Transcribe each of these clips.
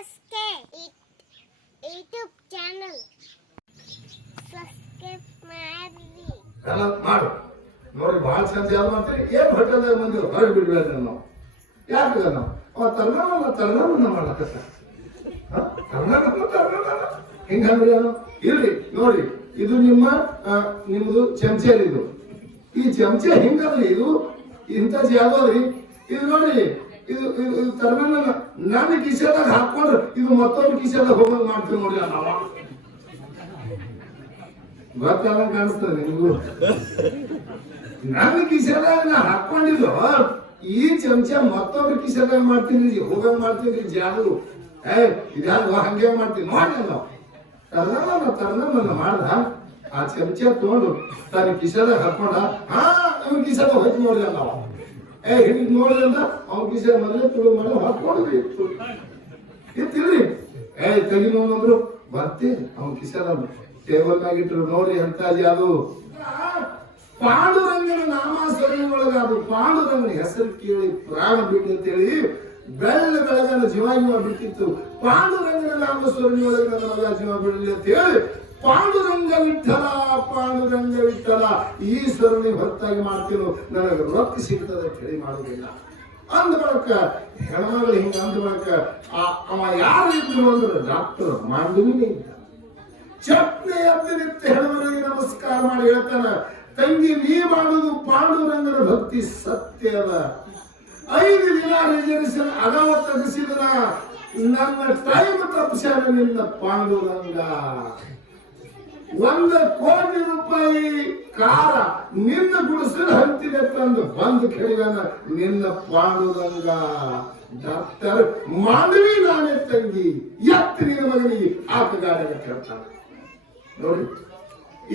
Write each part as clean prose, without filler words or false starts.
SK YouTube channel subscribe ಮಾಡಿ ಎಲ್ಲ ಮಾಡು ನೋಡಿ. ಭಾಳ ಚಂದ ಯಾವ್ದು ಮಾಡ್ತೀರಿ. ಏನ್ ಹೋಟೆಲ್ದಾಗ ಬಂದಿರೋ ಹೊರಗೆ ಬಿಡ್ಬೇಡ್ರಿ ನಾವು. ಯಾಕೆ ನಾವು ಅವ ತರ್ನಾಮನ್ನ ಮಾಡಕತ್ತ ಹಿಂಗಂದ್ರೆ ಏನು ಇಲ್ರಿ. ನೋಡಿ, ಇದು ನಿಮ್ದು ಚಮಚೆ ಇದು. ಈ ಚಮಚೆ ಹಿಂಗಲ್ರಿ, ಇದು ಇಂಥ ಯಾವ್ದ್ರಿ ಇದು. ನೋಡಿ, ಇದು ತರ್ನಾನ ನನ್ನ ಕಿಸೆದಾಗ ಹಾಕೊಂಡ್ರೆ ಇದು ಮತ್ತೊಂದು ಕಿಸೆದಾಗ ಹೋಗಂಗ್ ಮಾಡ್ತೀವಿ ನೋಡಿ. ನಾವು ಗೊತ್ತಾಗ ಕಾಣಿಸ್ತದೆ ನಿಮಗೂ. ನನ್ನ ಕಿಸೆದಾಗ ನಾ ಹಾಕೊಂಡಿದ್ದು ಈ ಚಮಚ ಮತ್ತೊಬ್ರು ಕಿಸೆದಾಗ ಮಾಡ್ತೀನಿ, ಹೋಗಂಗ್ ಮಾಡ್ತೀನಿ. ಜಾದು ಇದ್ಯಾರು ಹಂಗೆ ಮಾಡ್ತೀನಿ ನೋಡಿ. ನಾವು ತರ್ನಾಮನ್ನ ಮಾಡ್ದ ಆ ಚಮಚ ತಗೊಂಡು ತನ್ನ ಕಿಸೆದಾಗ ಹಾಕೊಂಡ ಅವ್ನ ಕಿಸೆದಾಗ ಹೋಯ್ತು ನೋಡ್ರಿ. ನಾವು ಹಿಡಿದು ನೋಡ್ರಿ ಅಂತ ಅವ್ನ ಕಿಸೆ ಮೊದಲೇ ತುಳು ಮಾಡಿ ಹಾಕೊಂಡ್ರಿ ಇತ್ತಿಲ್ರಿ. ತೆಗಿ ನೋಡಂದ್ರು ಬರ್ತೀನಿ ಅವ್ನ ಕಿಸೆದಾಗ ಟೇಬಲ್ ಮ್ಯಾಗಿಟ್ರು. ನೋಡಿ ಅಂತ ಅದು ಪಾಂಡುರಂಗನ ನಾಮಾಸರಣಿ ಒಳಗ ಅದು ಪಾಂಡುರಂಗನ ಹೆಸರು ಕೇಳಿ ಪ್ರಾಣ ಬಿಟ್ಟು ಅಂತೇಳಿ ಬೆಳಗನ ಜೀವ ಬಿಟ್ಟಿತ್ತು. ಪಾಂಡುರಂಗನ ನಾಮಸ್ಮರಣಿ ಒಳಗೆ ನನ್ನ ಮಗ ಜೀವ ಬಿಡಲಿ ಅಂತ ಹೇಳಿ ಪಾಂಡುರಂಗ ವಿಠಲ ಪಾಂಡುರಂಗ ವಿಠಲ ಈ ಸ್ವರಣಿ ಹೊರತಾಗಿ ಮಾಡ್ತೀನೋ ನನಗೆ ರೊಕ್ಕ ಸಿಗ್ತದೆ ಹೇಳಿ ಮಾಡುವುದಿಲ್ಲ ಅಂದ ಬಳಕ ಹೆಣ್ಮಗಳು ಹಿಂಗ ಅಂದ ಬಳಕ ಅವ ಯಾರು ಇದ್ರು ಅಂದ್ರೆ ಡಾಕ್ಟರ್ ಮಾಂಡವಿನೇ ಇದ್ದ. ಚಟ್ನೆ ಎದ್ದು ನಿತ್ಯ ಹೆಣ್ಮಗಳಿಗೆ ನಮಸ್ಕಾರ ಮಾಡಿ ಹೇಳ್ತಾನ, ತಂಗಿ ನೀ ಮಾಡುವುದು ಪಾಂಡುರಂಗನ ಭಕ್ತಿ ಸತ್ಯ ಅದ. 5 ದಿನ ರಿಸರ್ವೇಶನ್ ಅಗಾವ ತೆಗೆಸಿದ್ರ ನನ್ನ ಟೈಮ್ ತಪ್ಪಿಸ್ಯಾನ ನಿನ್ನ ಪಾಂಡುರಂಗ. 1 ಕೋಟಿ ರೂಪಾಯಿ ಕಾರ ನಿನ್ನ ಗುಡಿಸಿದ ಹಂತಿಗೆ ತಂದು ಬಂದು ಕೇಳಿದಾನ ನಿನ್ನ ಪಾಂಡುರಂಗ. ಡಾಕ್ಟರ್ ಮಾಂಡವಿ ನಾನೇ ತಂಗಿ ಎತ್ತು ನಿನ್ನ ಮಗನಿಗೆ ಹಾಕಗಾಡಗ ಕೇಳ್ತಾನೆ. ನೋಡಿ,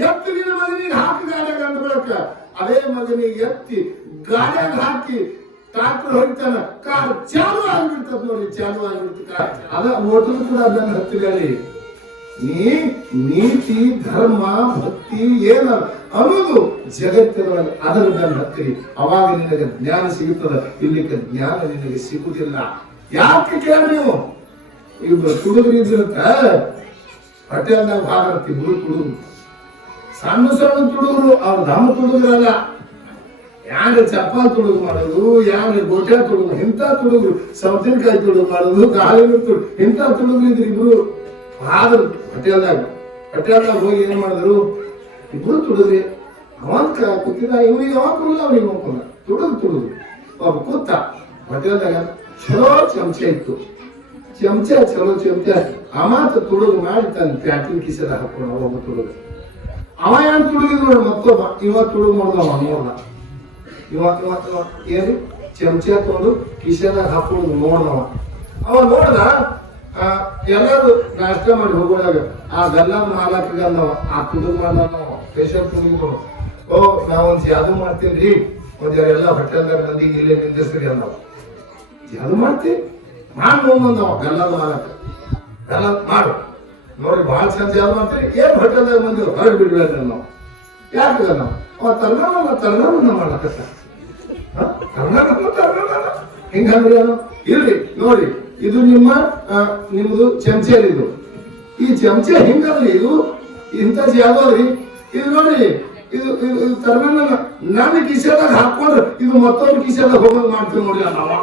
ಎತ್ತು ನಿನ್ನ ಮಗನಿಗೆ ಹಾಕಗಾಡಗ ಅಂದ ಬಳಕ ಅದೇ ಮಗನಿಗೆ ಎತ್ತಿ ಗಾಡ್ಯಾಗ ಹಾಕಿ ಟ್ರಾಕ್ಟರ್ ಹೊಡಿತಾನ. ಕಾರ್ ಚಾಲು ಆಗಿರ್ತದ ನೋಡಿ, ಚಾಲು ಆಗಿರ್ತದ. ಅದ ಮೋಟರ್ ಕೂಡ ಅದನ್ನ ಹತ್ತಿರಲಿ. ನೀತಿ ಧರ್ಮ ಭಕ್ತಿ ಏನ ಅನ್ನೋದು ಜಗತ್ತಿನೊಳಗೆ ಅದರ ಬೆನ್ನ ಹತ್ತಿರಿ. ಅವಾಗ ನಿನಗೆ ಜ್ಞಾನ ಸಿಗುತ್ತದೆ. ಇಲ್ಲಿಗೆ ಜ್ಞಾನ ನಿನಗೆ ಸಿಗುವುದಿಲ್ಲ. ಯಾಕೆ ಕೇಳಿ ನೀವು ಇಬ್ಬರು ತುಡುಗರು ಇದ್ದಿರುತ್ತ ಹೋಟೆಲ್ನಾಗ ಭಾಗರ್ತಿ ಹುಡುಗರು ಸಣ್ಣ ಸಣ್ಣ ತುಡುಗರು. ಅವ್ರ ನಮ್ಮ ತುಡುಗರಲ್ಲ. ಯಾರು ಚಪ್ಪಾಲ್ ತುಡುಗು ಮಾಡೋದು, ಯಾರು ಗೋಟೆ ತುಡುಗು, ಇಂಥ ತುಡುಗರು ಸೌತೆಕಾಯಿ ತುಡುಗು ಮಾಡೋದು, ಗಾಳಿನ ತುಡುಗು, ಇಂಥ ತುಡುಗರು ಇದ್ರು ಇಬ್ರು. ಆದ್ರು ಹೋಟೆಲ್ದಾಗ ಹೋಗಿ ಏನ್ ಮಾಡಿದ್ರು, ಇಬ್ರು ತುಡುಗ್ರಿ. ಅವಂತ ಕೂತಿದ, ಇವ್ರಿಗೆ ಯಾವಾಗ ಕೊಡಲ್ಲ, ಅವ್ರಿಗೆ ಹೋಗ್ಕೊಂಡ ತುಡುಗು ಒಬ್ಬ ಕೂತ ಹೋಟೆಲ್ದಾಗ. ಚಲೋ ಚಮಚ ಇತ್ತು, ಚಲೋ ಚಮಚ ಅಮಾತ ತುಡುಗು ಮಾಡಿ ತನ್ನ ಪ್ಯಾಟಿನ ಕಿಸೆದ ಹಾಕೋಣ. ಒಬ್ಬ ತುಡುಗ ಅವ ಏನ್ ತುಡುಗಿದ್ರು ನೋಡಿ, ಮತ್ತೊಬ್ಬ ಇವ ತುಡುಗು ಮಾಡ್ದವ ನೋಡ್ದ. ಇವ ಏನು ಚಮಚ ತಗೊಂಡು ಕಿಸೆದಾಗ ಹಾಕೊಂಡು ನೋಡ್ದವ. ಅವ ನೋಡ್ದ, ಎಲ್ಲರೂ ನಾಷ್ಟ ಮಾಡಿ ಹೋಗೋದಾಗ ಆ ಗಲ್ಲದ ಮಾಲಕಿಗೆ ಅಂದವ, ಆ ತುಡುಗು ಮಾಡ್ದವ ಪೇಷಂಟ್ ತುಡುಗಿದ್ರು, ಓ ನಾವೊಂದು ಜಾದು ಮಾಡ್ತೀನಿ, ಒಂದ್ ಎಲ್ಲ ಹೋಟೆಲ್ದಾಗ ಮಂದಿಗೆ ಇಲ್ಲೇ ನಿಂದಿಸ್ರಿ ಅಂದವ. ಜಾದು ಮಾಡ್ತೀನಿ ಅಂದವ ಗಲ್ಲದ ಮಾಲಕ. ಗಲ್ಲ ಮಾಡು ನೋಡಿ, ಭಾಳ ಚಂದ ಜಾದು ಮಾಡ್ತೀರಿ. ಏನ್ ಹೋಟೆಲ್ದಾಗ ಬಂದಿರೋ ಹೊರಗೆ ಬಿಡ್ಬೇಡ್ರಿ ನಾವು. ಯಾಕೆ ನಾವು ಅವ ತರ್ನಾಮನ್ನ ಮಾಡಕತ್ತ ಹಿಂಗಂದ್ರೆ ಏನು ಇಲ್ರಿ. ನೋಡಿ, ಇದು ನಿಮ್ದು ಚಮಚೆ ಇದು. ಈ ಚಮಚೆ ಹಿಂಗಲ್ರಿ, ಇದು ಇಂಥ ಯಾವ್ದ್ರಿ. ಇದು ನೋಡಿ, ಇದು ತರ್ನಾನ ನನ್ನ ಕಿಸೆದಾಗ ಹಾಕೊಂಡ್ರೆ ಇದು ಮತ್ತೊಂದು ಕಿಸೆದಾಗ ಹೋಗಂಗ್ ಮಾಡ್ತೀವಿ ನೋಡಿ. ನಾವು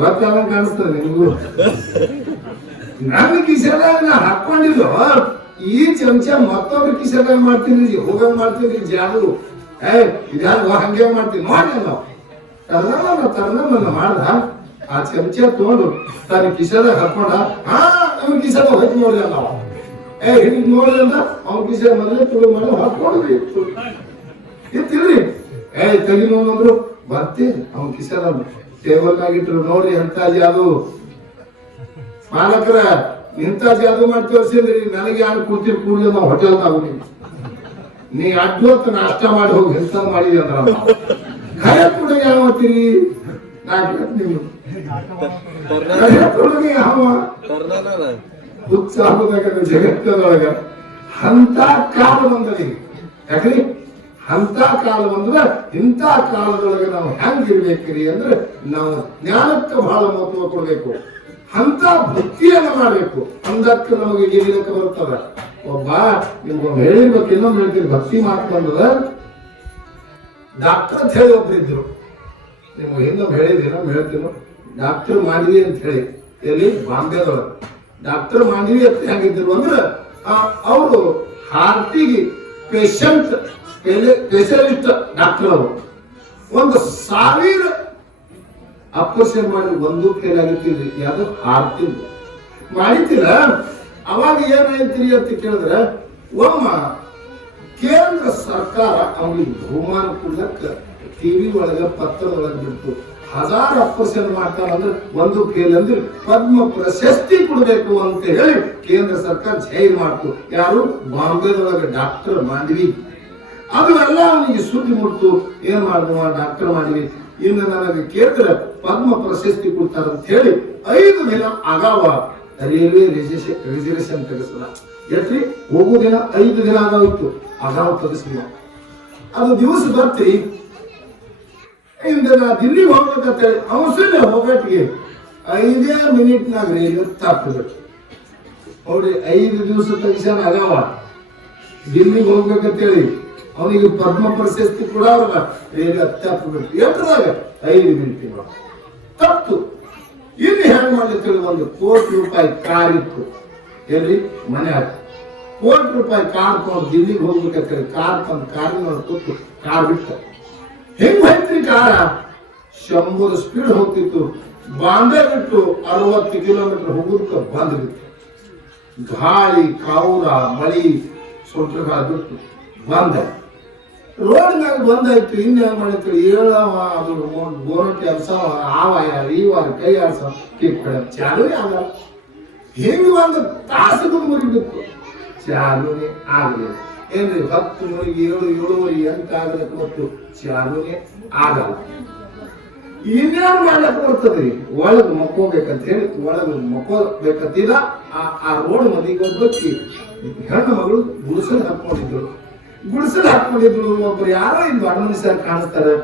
ಗೊತ್ತಾಗ ಕಾಣಿಸ್ತದೆ ನಿಮಗೂ. ನನ್ನ ಕಿಸೆದಾಗ ನಾ ಹಾಕೊಂಡಿದ್ದು ಈ ಚಮಚ ಮತ್ತೊಬ್ರು ಕಿಸೆದಾಗ ಮಾಡ್ತೀನಿ, ಹೋಗಂಗ್ ಮಾಡ್ತೀನಿ. ಜಾದು ಇದ್ಯಾರು ಹಂಗೆ ಮಾಡ್ತೀನಿ ನೋಡಿ. ನಾವು ತರ್ನಾಮನ್ನ ಮಾಡ್ದ ಆ ಚಮಚ ತಗೊಂಡು ತನ್ನ ಕಿಸೆದಾಗ ಹಾಕೊಂಡ ಅವ್ನ ಕಿಸೆದಾಗ ಹೋಯ್ತು ನೋಡ್ರಿ. ನಾವು ಹಿಡಿದು ನೋಡ್ರಿ ಅಂತ ಅವ್ನ ಕಿಸೆ ಮೊದಲೇ ತುಳು ಮಾಡಿ ಹಾಕೊಂಡ್ರಿ ಇತ್ತಿಲ್ರಿ. ತೆಗಿ ನೋಡಂದ್ರು ಬರ್ತೀನಿ ಅವ್ನ ಕಿಸೆದಾಗ ಟೇಬಲ್ ಮ್ಯಾಗಿಟ್ರು. ನೋಡಿ ಅಂತ ಜಾದು ಮಾಲಕರ ಇಂಥ ಜಾದು ಮಾಡಿ ತೋರಿಸಿದ್ರಿ. ನನಗೆ ಯಾರು ಕೂತಿರ್ ಕೂಡಲಿ ನಾವು ಹೋಟೆಲ್ದಾಗ ನೀ ಅಡ್ಡೊತ್ತು ನಾಷ್ಟ ಮಾಡಿ ಹೋಗಿ ಎಂತ ಮಾಡಿದ್ರಿ ಅಂದ್ರ ಖರೆ ಕೂಡ ಯಾವತ್ತೀರಿ. ನಾ ನೀವು ಯಾವ ಉತ್ಸಾಹದಾಗ ಜಗತ್ತದೊಳಗ ಅಂತ ಕಾಲ ಬಂದದಿ. ಯಾಕ್ರಿ ಅಂತ ಕಾಲ ಬಂದ್ರೆ ಇಂಥ ಕಾಲದೊಳಗೆ ನಾವು ಹೆಂಗಿರ್ಬೇಕ್ರಿ ಅಂದ್ರೆ ನಾವು ಜ್ಞಾನಕ್ಕೆ ಬಹಳ ಮಹತ್ವ ಕೊಡ್ಬೇಕು, ಅಂತ ಭಕ್ತಿಯನ್ನ ಮಾಡ್ಬೇಕು. ಅಂದಕ್ಕೆ ನಮಗೆ ಏನಿದಕ್ಕೆ ಬರ್ತದ. ಒಬ್ಬ ನಿಮ್ಗೊಂದು ಹೇಳಿರ್ಬೇಕು, ಇನ್ನೊಂದು ಹೇಳ್ತೀರಿ, ಭಕ್ತಿ ಮಾತು ಬಂದದ. ಡಾಕ್ಟರ್ ಅಂತ ಹೇಳಿ ಒಬ್ರಿದ್ರು, ನಿಮ್ಗೆ ಇನ್ನೊಂದು ಹೇಳಿದ್ದೀನೋ ಹೇಳ್ತೀನೋ, ಡಾಕ್ಟರ್ ಮಾಡಿವಿ ಅಂತ ಹೇಳಿ, ಎಲ್ಲಿ ಬಾಂಬೆದೊಳಗೆ ಡಾಕ್ಟರ್ ಮಾಡಿವಿ ಅಂತ ಹೆಂಗಿದ್ರು ಅಂದ್ರೆ ಅವರು ಹಾರ್ಟಿಗೆ ಪೇಷಂಟ್ ಸ್ಪೆಷಲಿಸ್ಟ್ ಡಾಕ್ಟರ್ ಅವರು 1,000 ಆಪರೇಷನ್ ಮಾಡಿ ಒಂದು ಫೇಲ್ ಆಗಿರ್ತೀರಿ. ಯಾವ್ದು ಹಾರ್ಟಿ ಮಾಡಿತಿಲ್ಲ. ಅವಾಗ ಏನಾಯ್ತಿರಿ ಅಂತ ಕೇಳಿದ್ರೆ, ಒಮ್ಮ ಕೇಂದ್ರ ಸರ್ಕಾರ ಅವನಿಗೆ ಬಹುಮಾನ ಕೊಡ್ಲಕ್ಕ ಟಿವಿ ಒಳಗ ಪತ್ರದೊಳಗೆ ಬಿಟ್ಟು 1000 ಆಪರೇಷನ್ ಮಾಡ್ತಾರಂದ್ರೆ ಒಂದು ಫೇಲ್ ಅಂದ್ರೆ ಪದ್ಮ ಪ್ರಶಸ್ತಿ ಕೊಡಬೇಕು ಅಂತ ಹೇಳಿ ಕೇಂದ್ರ ಸರ್ಕಾರ ಜಾಹೀರ್ ಮಾಡ್ತು. ಯಾರು? ಬಾಂಬೆದೊಳಗೆ ಡಾಕ್ಟರ್ ಮಾಡಿವಿ. ಅದು ಎಲ್ಲ ಅವನಿಗೆ ಸುದ್ದಿ ಮುಟ್ತು. ಏನ್ ಮಾಡುವ ಡಾಕ್ಟರ್ ಮಾಡಿವಿ, ಇನ್ನು ನನಗೆ ಕೇಂದ್ರ ಪದ್ಮ ಪ್ರಶಸ್ತಿ ಕೊಡ್ತಾರ ಅಂತ ಹೇಳಿ 5 ದಿನ ಅಗಾವ ರೈಲ್ವೆ ರಿಸರ್ವೇಶನ್ ತೆಗೆಸಲ್ಲ. ಎಷ್ಟ್ರಿ? ಹೋಗೋ ದಿನ 5 ದಿನ ಆಗಾವಿತ್ತು, ಅಗಾವ ತೆಗೆಸಿಲ್ಲ. ಅದು ದಿವಸ ಬರ್ತಿ ಇಂದ ನಾ ದಿಲ್ಲಿಗೆ ಹೋಗ್ಬೇಕಂತ ಹೇಳಿ ಅವಸರ ಹೋಗಟ್ಟಿಗೆ 5 ಮಿನಿಟ್ನಾಗ ರೈಲ್ವೆ ತಪ್ಪಬೇಕು. ನೋಡಿ 5 ದಿವಸ ತೆಗಿಸಾನ ಅಗಾವ ದಿಲ್ಲಿಗೆ ಹೋಗ್ಬೇಕಂತೇಳಿ ಅವನಿಗೆ ಪದ್ಮ ಪ್ರಶಸ್ತಿ ಕೂಡ ಅವ್ರಲ್ಲ ರೈಲ್ವೆ ತಪ್ಪಬೇಕು. ಎಷ್ಟದಾಗ 5 ಮಿನಿಟ್ ತಪ್ಪು. ಇಲ್ಲಿ ಹೆಂಗ್ ಮಾಡ್ಲಿಕ್ಕೆ 1 ಕೋಟಿ ರೂಪಾಯಿ ಕಾರ್ ಇತ್ತು, ಎಲ್ಲಿ ಮನೆ ಹಾಕಿ ₹1 ಕೋಟಿ ಕಾರ್ ತಗೊಂಡು ದಿಲ್ಲಿಗೆ ಹೋಗ್ಬೇಕಂತೇಳಿ ಕಾರ್ ತಂದು ಕಾರಿನ ಕೂತು ಕಾರ್ ಬಿಟ್ಟ. ಹೆಂಗ್ ಹೋಯ್ತ್ರಿ ಕಾರ? 100 ಸ್ಪೀಡ್ ಹೋಗ್ತಿತ್ತು. ಬಾಂಬೆ ಬಿಟ್ಟು 60 ಕಿಲೋಮೀಟರ್ ಹೋಗೋದಕ್ಕೆ ಬಂದ್ ಬಿತ್ತು. ಗಾಳಿ ಕಾವುರ ಮಳಿ ಸೊಂಟಗಾಲ ಬಿಟ್ಟು ಬಂದ ರೋಡ್ನಾಗ ಬಂದಾಯ್ತು. ಇನ್ನೇನ್ ಮಾಡಿತ್ತು, ಹೇಳವ ಅದು ಗೋರಂಟಿ ಅರ್ಸವ ಆವಾಯ ಈವಾರ ಕೈ ಆಡ್ಸವ ಕಿಕ್ಕಡ ಚಾಲೂನೇ ಆಗಲ್ಲ. ಹಿಂಗ್ ಒಂದು ತಾಸು ಮುರಿಬಿತ್ತು, ಚಾಲೂನೇ ಆಗಲಿಲ್ಲ. ಏನ್ರಿ 10 ಮಣಿಗೆ 7, 7:30, 8 ಆಗಲಕ್ಕೆ ಹೊತ್ತು ಚಾಲೂನೇ ಆಗಲ್ಲ. ಇನ್ನೇನು ಮಾಡ್ಲಕ್ ಬರ್ತದ್ರಿ? ಒಳಗ್ ಮಕ್ಕೋಬೇಕಂತ ಹೇಳಿ ಒಳಗ್ ಮಕ್ಕೋಬೇಕಂತಿಲ್ಲ. ಆ ರೋಡ್ ಮದಿಗೆ ಹೋಗ್ಬೇಕು. ಹೆಣ್ಣು ಮಗಳು ಗುಡಿಸಲು ಹಾಕೊಂಡಿದ್ರು. ಒಬ್ರು ಯಾರೋ ಇಲ್ಲಿ ಬಡ ಮನುಷ್ಯ ಕಾಣಿಸ್ತಾರೆ,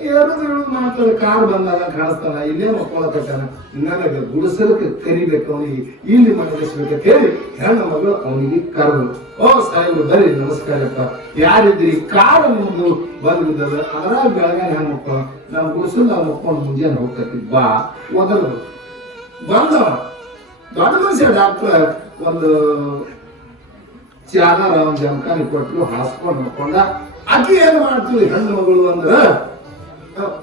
ಹೇಳುದು ಮಾಡ್ತಾರೆ. ಕಾರ್ ಬಂದಾಗ ಕಾಣಿಸ್ತಾನ, ಇಲ್ಲೇ ಮಕ್ಕೊಳಕತ್ತಾನ. ನನಗೆ ಗುಡಿಸಲಕ್ಕೆ ಕರಿಬೇಕು, ಅವನಿಗೆ ಇಲ್ಲಿ ಮನಗಿಸ್ಬೇಕಂತ ಹೇಳಿ ಹೆಣ್ಣು ಮಗಳು ಅವನಿಗೆ ಕರೆದು, ಓ ಸಾಹೇಬ್ರು ಬರ್ರಿ ನಮಸ್ಕಾರಪ್ಪ, ಯಾರಿದ್ರಿ? ಕಾರ್ ಮುಂದು ಬಂದ್ಬಿದ್ದದ, ಅದ್ರಾಗ ಬೆಳಗಾನ ಹೆಣ್ಣು ಮಕ್ಕಳು ನಾವು ಗುಡಿಸಲು ನಾವು ಮಕ್ಕೊಂಡು ಮುಂಜಾನೆ ಹೋಗ್ತೈತಿ, ಬಾ ಒದಲು ಬಂದವ. ದೊಡ್ಡ ಮನುಷ್ಯ ಡಾಕ್ಟರ್ ಒಂದು ಚಾರ ಒಂದು ಜಮಖಾನಿ ಕೊಟ್ಟರು, ಹಾಸ್ಕೊಂಡು ಮಕ್ಕೊಂಡ. ಆಕಿ ಏನ್ ಮಾಡ್ತೀವಿ ಹೆಣ್ಣು ಮಗಳು ಅಂದ್ರ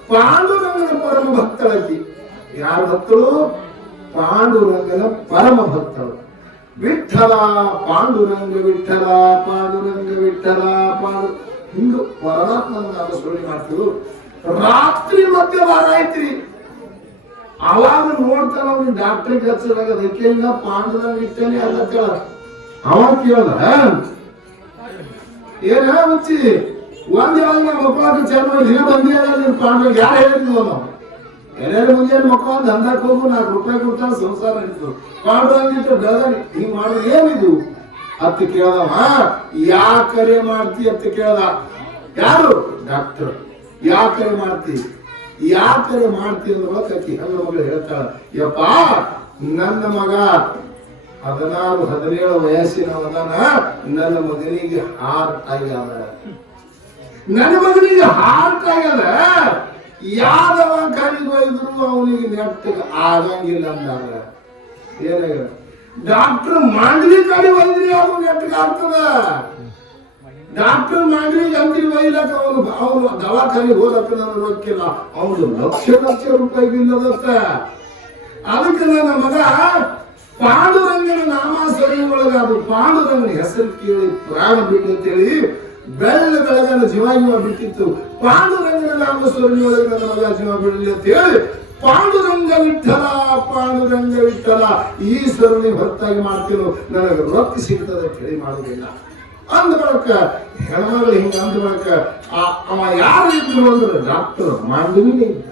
ಪಾಂಡುರಂಗನ ಪರಮ ಭಕ್ತಳಕಿ. ಯಾರ ಭಕ್ತಳು? ಪಾಂಡುರಂಗನ ಪರಮ ಭಕ್ತಳು. ವಿಠಲ ಪಾಂಡುರಂಗ ವಿಠಲ ಪಾಂಡುರಂಗ ವಿಠಲ ಹಿಂಗ ಪರಮಾತ್ಮನ ನಾಮಸ್ಮರಣೆ ಮಾಡ್ತಿದ್ರು. ರಾತ್ರಿ ಮಧ್ಯವಾರ ಐತ್ರಿ. ಅವಾಗ ನೋಡ್ತಾನ ಅವ್ನಿಗೆ ಡಾಕ್ಟರ್ಗೆ ಹಚ್ಚದಾಗ ಅದಕ್ಕೆ ಪಾಂಡುರಂಗ ಇಟ್ಟೇನೆ ಅಲ್ಲ. ಅವಾಗ ಕೇಳ್ದ, ಏನ ಮುಚ್ಚಿ ಒಂದ್ ಯಾವಾಗ ನಮ್ಮ ಮಕ್ಕಳ ಚರ್ಮ ದಿನ ಬಂದಿ ನೀನು ಪಾಂಡುರಂಗ ಯಾರು ಹೇಳಿದ್ವು? ನಾವು ಎಲ್ಲರೂ ಮುಂಜಾನೆ ಮಕ್ಕಳು ದಂಧಕ್ಕೆ ಹೋಗು, ₹4 ಕೊಡ್ತಾನೆ, ಸಂಸಾರ ನಡೀತು. ಪಾಂಡುರಂಗ ಇಟ್ಟು ಬೆಳೆದಾಡಿ ಹಿಂಗ್ ಮಾಡಿದ್ರೆ ಏನಿದು ಅಂತ ಕೇಳ್ದವ. ಯಾಕರೆ ಮಾಡ್ತಿ ಅಂತ ಕೇಳ್ದ. ಯಾರು? ಡಾಕ್ಟರ್. ಯಾಕರೆ ಮಾಡ್ತಿ ಅಂದ್ರೆ ಕಕ್ಕಿ ಹೆಣ್ಣು ಮಗಳು ಹೇಳ್ತಾಳ, ಯಪ್ಪ ನನ್ನ ಮಗ 16, 17 ವಯಸ್ಸಿನವನ, ನನ್ನ ಮಗನಿಗೆ ಹಾರ್ಟ್ ಆಗ್ಯದ. ಯಾದವ ಕರಿದು ಒಯ್ದ್ರು ಅವನಿಗೆ ನೆಟ್ಟಗೆ ಆಗಂಗಿಲ್ಲ ಅಂದಾಗ ಏನಾಗ ಡಾಕ್ಟರ್ ಮಾಂಡ್ಲಿ ಕಡಿ ಒಯ್ದ್ರಿ ಅವನು ನೆಟ್ಟಗೆ ಆಗ್ತದ. ಡಾಕ್ಟರ್ ಮಾಂಡ್ಲಿ ಅಂಗಡಿ ಒಯ್ಲಕ್ಕ ಅವನು ದವಾಖಾನಿಗೆ ಹೋಲಕ್ಕ ನನಗೆ ರೊಕ್ಕಿಲ್ಲ, ಅವನು ಲಕ್ಷ ರೂಪಾಯಿ ಬಿಲ್ಲದತ್ತ. ಅದಕ್ಕೆ ನನ್ನ ಮಗ ಪಾಂಡುರಂಗನ ನಾಮಾಸರಿ ಒಳಗ ಅದು ಪಾಂಡುರಂಗನ ಹೆಸರು ಕೇಳಿ ಪ್ರಾಣ ಬಿಟ್ಟಂತೇಳಿ ಬೆಳ್ಳ ಬೆಳಗನ ಜೀವ ಬಿಟ್ಟಿತ್ತು. ಪಾಂಡುರಂಗನ ನಾಮಸ್ವರಣಿ ಒಳಗೆ ನನ್ನ ಮಗ ಜೀವ ಬಿಡಲಿ ಅಂತ ಹೇಳಿ ಪಾಂಡುರಂಗ ವಿಠಲ ಈ ಸ್ವರಣಿ ಹೊರತಾಗಿ ಮಾಡ್ತೀನೋ ನನಗೆ ರೊಕ್ಕ ಸಿಗ್ತದೆ ಅಂತ ಹೇಳಿ ಮಾಡುವುದಿಲ್ಲ. ಅಂದ ಬಳಕ ಹೆಣ್ಮಗಳು ಹಿಂಗ ಅಂದ ಬಳಕ ಅವ ಯಾರು ಇದ್ರು ಅಂದ್ರೆ ಡಾಕ್ಟರ್ ಮಾಂಡವಿನೇ ಇದ್ದ.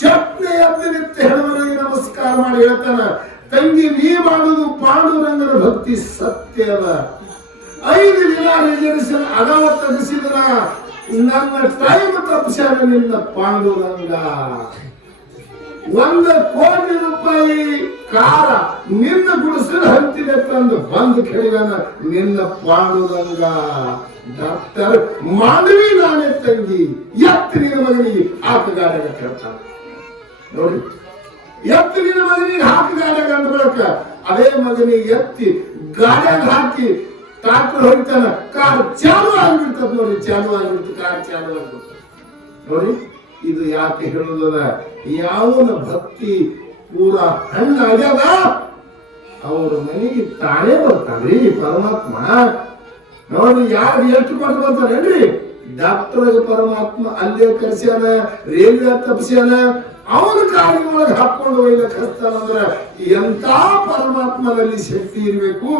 ಚಪ್ನೆ ಎದ್ದು ನಿಂತ ಹೆಣ್ಮಗಳಿಗೆ ನಮಸ್ಕಾರ ಮಾಡಿ ಹೇಳ್ತಾನ, ತಂಗಿ ನೀ ಮಾಡುದು ಪಾಂಡುರಂಗನ ಭಕ್ತಿ ಸತ್ಯ ಅದ. 5 ದಿನ ರಿಸರ್ವೇಶನ್ ಅದಾವ ತೆಗೆಸಿದ್ರ ನನ್ನ ಟೈಮ್ ತಪ್ಪಿಸ್ಯಾನ ನಿನ್ನ ಪಾಂಡುರಂಗ. 1 ಕೋಟಿ ರೂಪಾಯಿ ಕಾರ ನಿನ್ನ ಗುಡಿಸಲು ಹಂತಿದೆ ತಂದು ಬಂದು ಕೇಳಿದಾನ ನಿನ್ನ ಪಾಂಡುರಂಗ. ಡಾಕ್ಟರ್ ಮಾನವಿ ನಾನೇ ತಂಗಿ ಎತ್ತು ನಿನ್ನ ಮಗನಿಗೆ ಹಾಕುಗಾಡಾಗ ಕೇಳ್ತಾನೆ ನೋಡಿ. ಎತ್ತು ನಿನ್ನ ಮಗನಿಗೆ ಹಾಕುಗಾಡಾಗ ಅಂದ ಬಳಕ ಅದೇ ಮಗನಿಗೆ ಎತ್ತಿ ಗಾಡ್ಯಾಗ ಹಾಕಿ ಟ್ರಾಕ್ಟರ್ ಹೊಡಿತಾನ. ಕಾರ್ ಚಾಲು ಆಗ್ಬಿಡ್ತದ ನೋಡಿ. ಚಾಲು ಆಗ್ಬಿಡ್ತು, ಕಾರ್ ಚಾಲು ಆಗ್ಬಿಡ್ತು ನೋಡಿ. ಇದು ಯಾಕೆ ಹೇಳುವುದ? ಯಾವನ ಭಕ್ತಿ ಪೂರಾ ಹಣ್ಣಾಗ್ಯದ ಅವ್ರ ಮನೆಗೆ ತಾನೇ ಬರ್ತಾನ್ರಿ ಪರಮಾತ್ಮ. ನೋಡಿ ಯಾರು ಎಷ್ಟು ಕೊಟ್ಟು ಬರ್ತಾರೇನ್ರಿ? ಡಾಕ್ಟರ್ ಪರಮಾತ್ಮ ಅಲ್ಲೇ ಕರ್ಸ್ಯಾನ, ರೈಲ್ವೆ ತಪ್ಸ್ಯಾನ, ಅವನ ಕಾಲಿನೊಳಗೆ ಹಾಕೊಂಡು ಒಯ್ಲಕ್ ಹಚ್ತಾನಂದ್ರ ಎಂತ ಪರಮಾತ್ಮನಲ್ಲಿ ಶಕ್ತಿ ಇರ್ಬೇಕು.